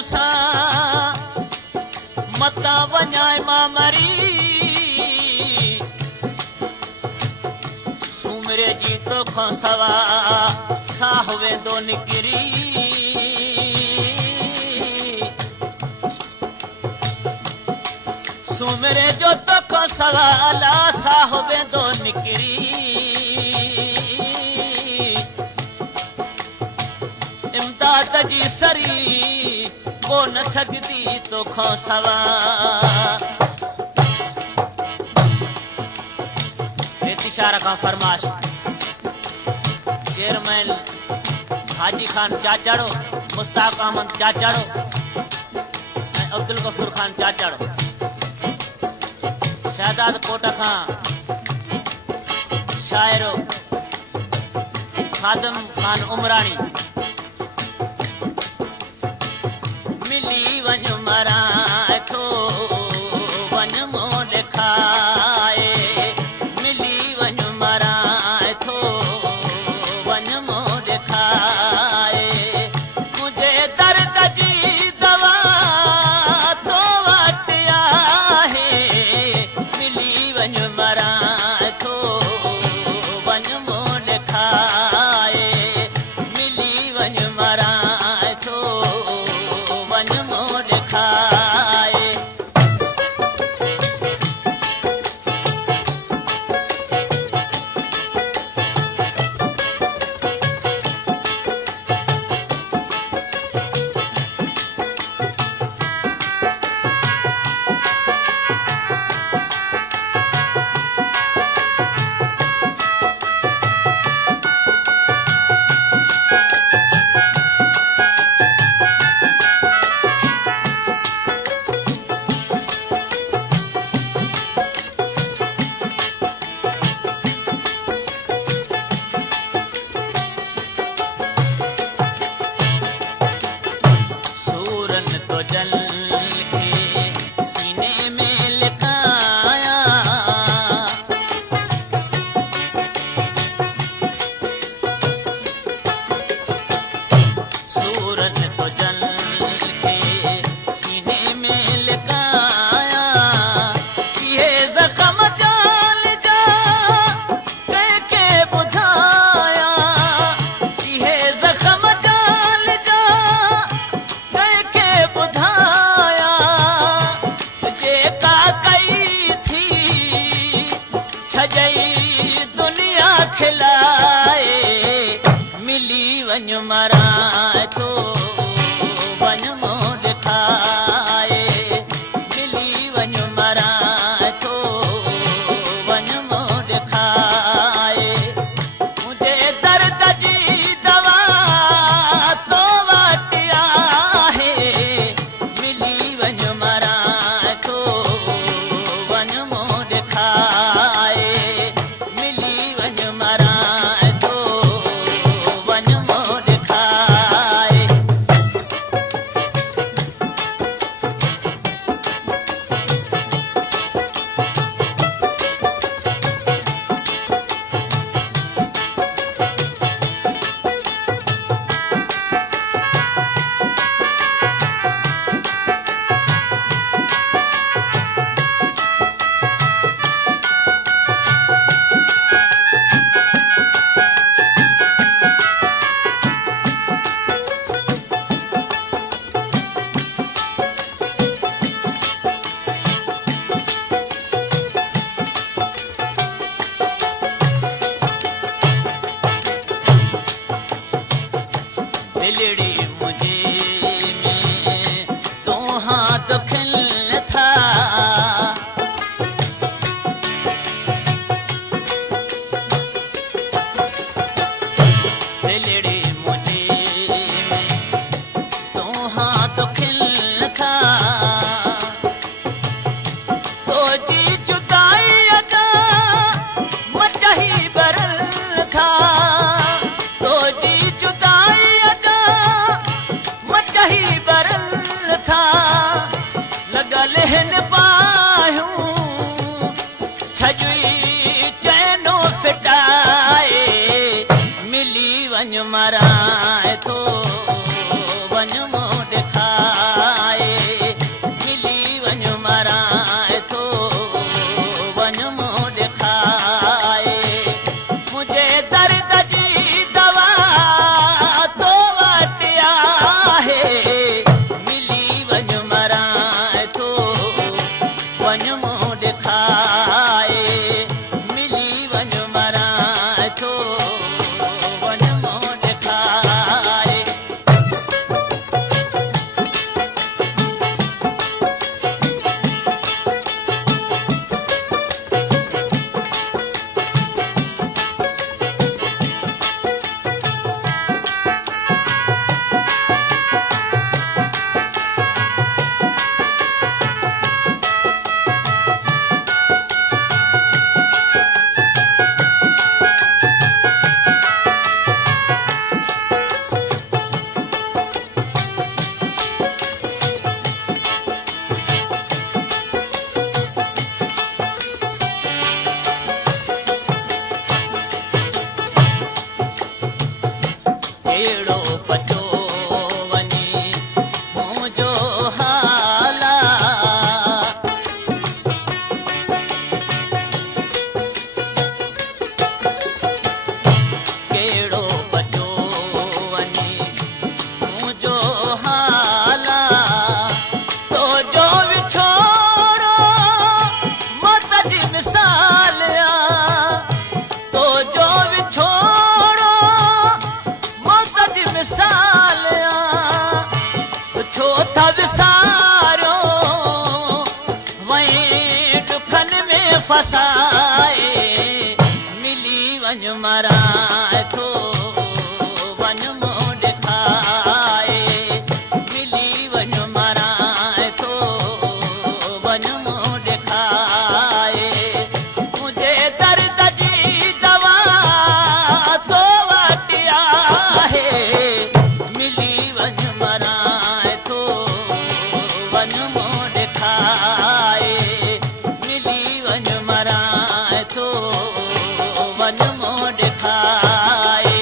तोसां मता वञाए मां मरी सूमरे जी तोखां सवा साह वेंदो निकिरी सूमरे जो तोखां सवा अला साह वेंदो निकिरी इमदाद जी सरी को न सघंदी तोखां सवा इशारा का फरमाश चेयरमैन हाजी खान चाचाड़ो मुस्ताक अहमद चाचाड़ो अब्दुल गफूर खान चाचाड़ो शहजाद कोट खां शायरो खादम खान उमरानी मिली वञ मराए थो वञ मोल खाए वञ मराए थो वञ मोॾ खाए था विसारियो वहीं दुखन में फसाए मिली वञ मराए थो वञ मुंहुं ॾेखाए मिली वञ मराए थो वञ मुंहुं ॾेखाए मुंहिंजे दर्द जी दवा तो वटि आहे मिली वञ मराए थो वञ मुंहुं ॾेखाए मिली वञ मराए थो वञ मुंहुं ॾेखाए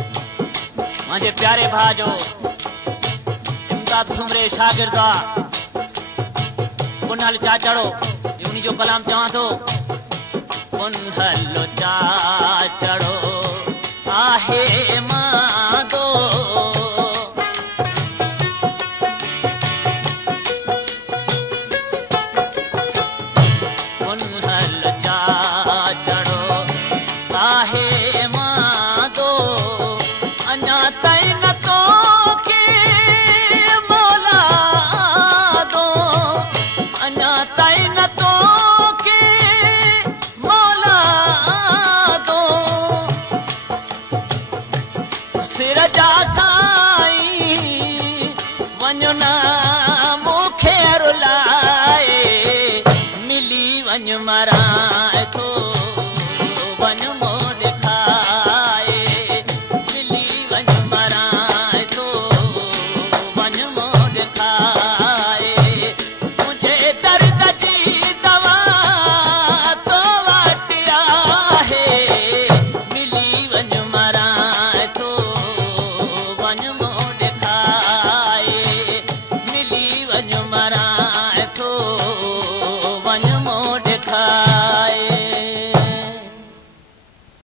मुंहिंजे प्यारे भाउ जो इमदाद सुमरे शागिर्द आहे पुनहल चाचड़ो उन जो कलाम चवां थो पुनहल चाचड़ो आहे मादो पुनहल चाचड़ो आहे मादो अञा ताईं न तोखे मौला दो अञा ताईं न तोखे मौला दो सिर जा साईं वञो न मूंखे रुलाए मिली वञ मराए